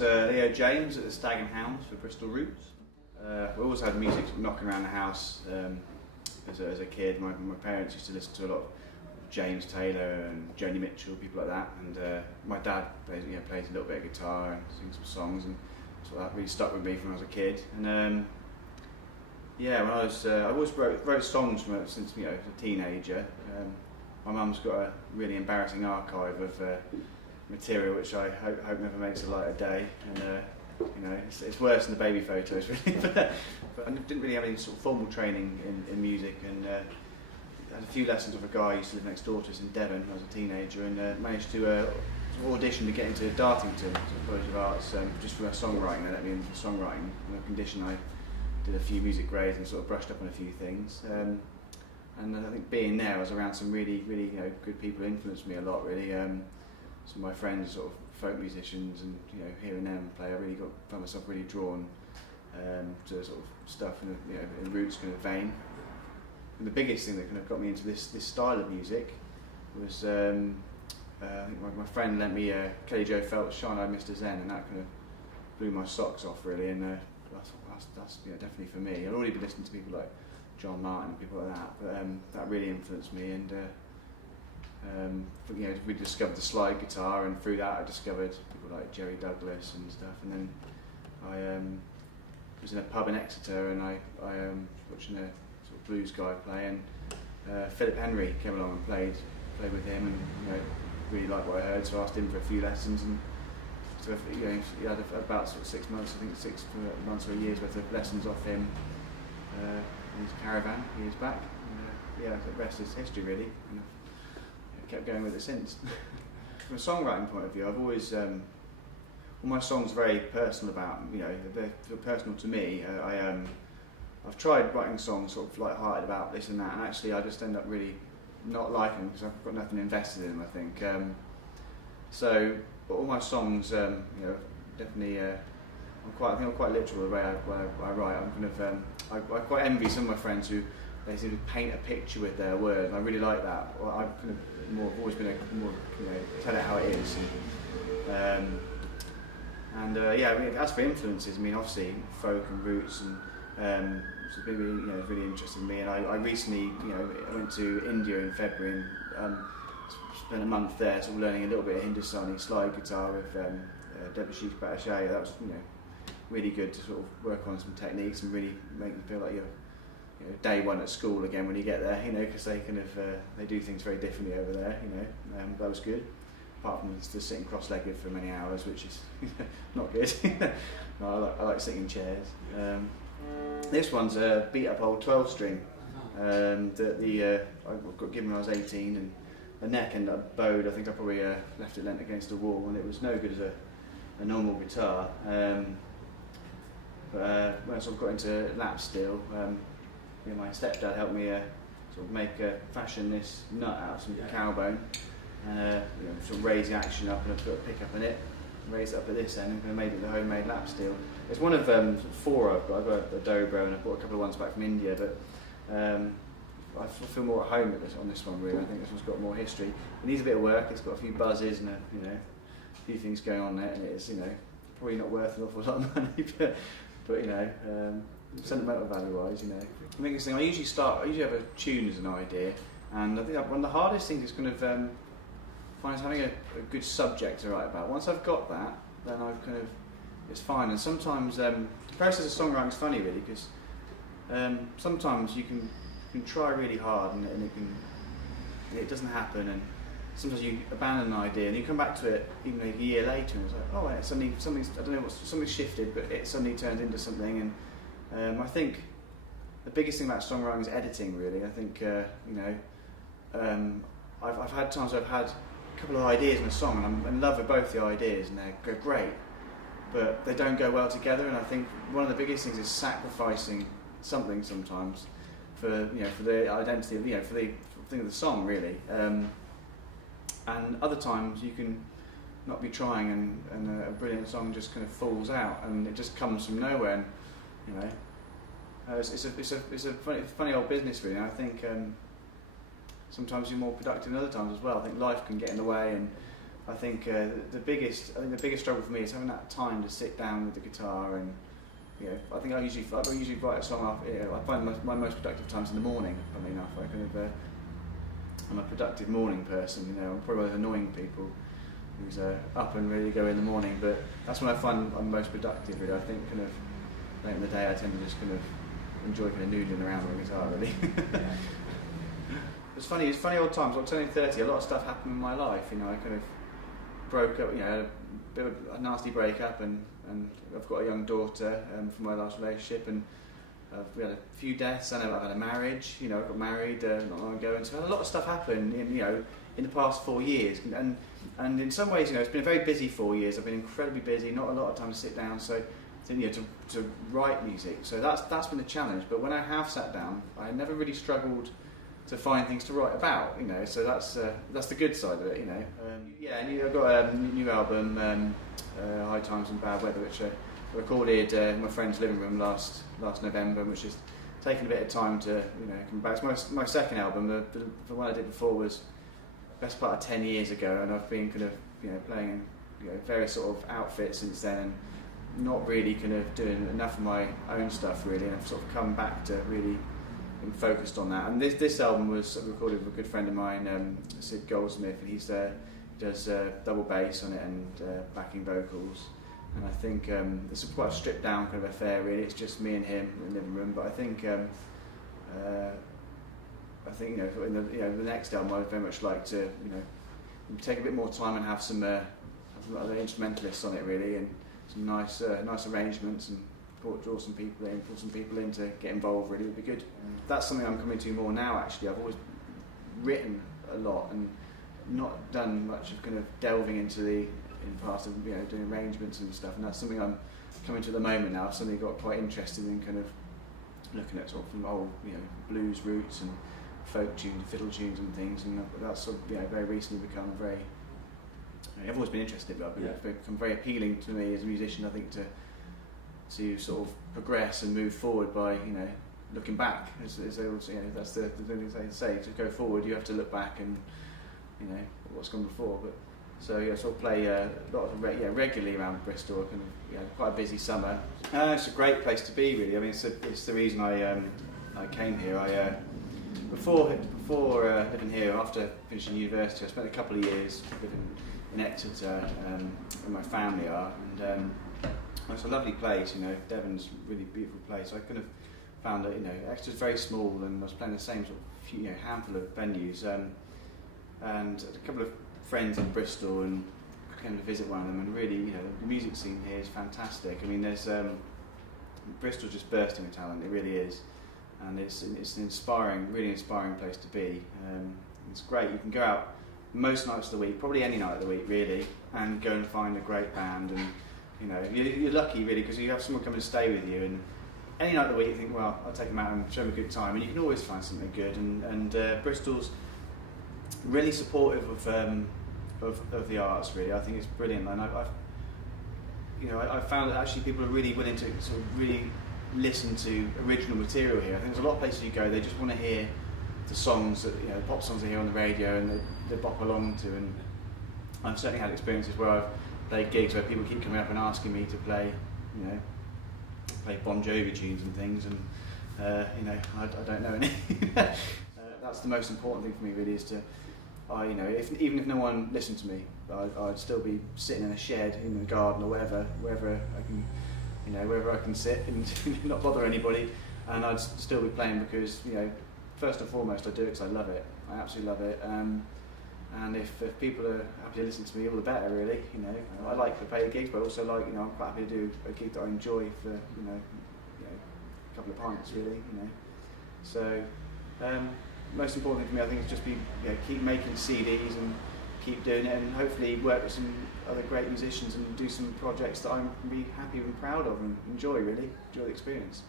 was Leo James at the Stag and Hounds for Bristol Roots. We always had music knocking around the house as a kid. My parents used to listen to a lot of James Taylor and Joni Mitchell, people like that. And my dad plays a little bit of guitar and sings some songs, and so that really stuck with me from when I was a kid. And yeah, when I always wrote songs since as a teenager. My mum's got a really embarrassing archive of material which I hope never makes a light of day, and it's worse than the baby photos really. but I didn't really have any sort of formal training in music, and had a few lessons with a guy who used to live next door to us in Devon when I was a teenager, and managed to audition to get into Dartington College of Arts just for my songwriting. They let me in for songwriting on a condition I did a few music grades and sort of brushed up on a few things. And I think being there, I was around some really good people who influenced me a lot really. Some of my friends, sort of folk musicians, and hearing them play, I really found myself really drawn to sort of stuff in roots kind of vein. And the biggest thing that kind of got me into this style of music was I think my friend lent me Kelly Joe Felt's Shine Eyed Mr. Zen, and that kind of blew my socks off really. And that's definitely for me. I'd already been listening to people like John Martin and people like that, but that really influenced me. And we discovered the slide guitar, and through that I discovered people like Jerry Douglas and stuff. And then I was in a pub in Exeter, and I watching a sort of blues guy play, and Philip Henry came along and played with him, and really liked what I heard, so I asked him for a few lessons, and so he had about sort of 6 months, I think 6 months or a year's worth of lessons off him in his caravan years back. And, the rest is history really. And I've kept going with it since. From a songwriting point of view, I've always all my songs are very personal about they're personal to me. I've tried writing songs sort of light-hearted about this and that, and actually I just end up really not liking them because I've got nothing invested in them, I think. So all my songs, definitely. I think I'm quite literal the way I write. I'm kind of I quite envy some of my friends who they seem to paint a picture with their words, and I really like that. Well, I've kind of always been tell it how it is. As for influences, I mean obviously folk and roots, and it's really interested in me. And I recently I went to India in February and spent a month there, sort of learning a little bit of Hindustani slide guitar with Debashish Bhattacharya. That was really good to sort of work on some techniques and really make you feel like you're day one at school again when you get there, because they kind of they do things very differently over there. That was good. Apart from just sitting cross-legged for many hours, which is not good. No, I like sitting in chairs. This one's a beat-up old 12-string that I got given when I was 18, and the neck ended up bowed. I think I probably left it leant against a wall, and it was no good as a normal guitar. But when I sort of got into lap steel, my stepdad helped me sort of fashion this nut out of some cowbone, and sort of raise the action up, and I put a pickup in it, raised it up at this end, and kind of made it the homemade lap steel. It's one of sort of 4 I've got. I've got a dobro, and I bought a couple of ones back from India, but I feel more at home on this one really. I think this one's got more history. It needs a bit of work. It's got a few buzzes and a few things going on there, and it's probably not worth an awful lot of money, but sentimental value wise, The biggest thing I usually have a tune as an idea, and I think one of the hardest things is kind of having a good subject to write about. Once I've got that, then it's fine. And sometimes the process of songwriting is funny really, because sometimes you can try really hard and it doesn't happen, and sometimes you abandon an idea and you come back to it even a year later and it's like, oh, something's shifted, but it suddenly turns into something. And I think the biggest thing about songwriting is editing really. I think I've had times where I've had a couple of ideas in a song, and I'm in love with both the ideas and they're great, but they don't go well together. And I think one of the biggest things is sacrificing something sometimes for the identity of for the thing of the song really. And other times you can not be trying, and a brilliant song just kind of falls out, and it just comes from nowhere. And it's a funny old business really. And I think sometimes you're more productive than other times as well. I think life can get in the way, and I think the biggest struggle for me is having that time to sit down with the guitar and, you know, I think I usually write a song off. You know, I find my most productive times in the morning. Funnily enough, I'm a productive morning person. You know, I'm probably one of those annoying people who's up and ready to go in the morning. But that's when I find I'm most productive. Really, I think kind of late in the day I tend to just kind of enjoy kind of noodling around with the guitar. Really. It's funny old times. I'm turning 30. A lot of stuff happened in my life. You know, I kind of broke up. You know, had a bit of a nasty breakup, and I've got a young daughter from my last relationship, and we had a few deaths. And I've had a marriage. You know, I got married not long ago, and so a lot of stuff happened in the past 4 years. And in some ways, you know, it's been a very busy 4 years. I've been incredibly busy. Not a lot of time to sit down. So. To write music, so that's been a challenge. But when I have sat down, I never really struggled to find things to write about. You know, so that's the good side of it. You know, I've got a new album, High Times and Bad Weather, which I recorded in my friend's living room last November, which has taken a bit of time to come back. It's my second album. The one I did before was the best part of 10 years ago, and I've been kind of playing in various sort of outfits since then. And not really kind of doing enough of my own stuff really, and I've sort of come back to really being focused on that. And this album was recorded with a good friend of mine, Sid Goldsmith, and he does double bass on it and backing vocals. And I think this is quite a stripped down kind of affair really. It's just me and him in the living room. But I think in the next album I'd very much like to take a bit more time and have some other instrumentalists on it really, and some nice arrangements, and draw some people in, pull some people in to get involved really would be good. That's something I'm coming to more now actually. I've always written a lot and not done much of kind of delving into in the past of doing arrangements and stuff, and that's something I'm coming to at the moment now. I've suddenly got quite interested in kind of looking at sort of from old blues roots and folk tunes, fiddle tunes and things, and that's sort of very recently become very. I've always been interested, but it's become very appealing to me as a musician. I think to sort of progress and move forward by looking back. As they also, that's the thing they say. To go forward, you have to look back and what's gone before. But so sort of play a lot of regularly around Bristol. Kind of quite a busy summer. It's a great place to be, really. I mean, it's the reason I came here. Before living here, after finishing university, I spent a couple of years living in Exeter, where my family are, and it's a lovely place. Devon's a really beautiful place. I kind of found that Exeter's very small, and I was playing the same sort of handful of venues, and a couple of friends in Bristol, and came to visit one of them, and really the music scene here is fantastic. I mean, there's Bristol's just bursting with talent. It really is, and it's an really inspiring place to be. It's great. You can go out most nights of the week, probably any night of the week really, and go and find a great band, and you're lucky really because you have someone come and stay with you, and any night of the week you think, well, I'll take them out and show them a good time, and you can always find something good, and Bristol's really supportive of the arts really. I think it's brilliant, and I've found that actually people are really willing to sort of really listen to original material here. I think there's a lot of places you go, they just want to hear the songs that the pop songs they hear on the radio and they bop along to, and I've certainly had experiences where I've played gigs where people keep coming up and asking me to play Bon Jovi tunes and things, and I don't know any. That's the most important thing for me really, is to even if no one listened to me, I'd still be sitting in a shed in the garden or wherever I can wherever I can sit and not bother anybody, and I'd still be playing because first and foremost I do it because I love it. I absolutely love it, and if people are happy to listen to me, all the better really. I like to play gigs, but also I'm quite happy to do a gig that I enjoy for a couple of pints really. So most important thing for me, I think, is just keep making CDs and keep doing it, and hopefully work with some other great musicians and do some projects that I'm be happy and proud of and enjoy the experience.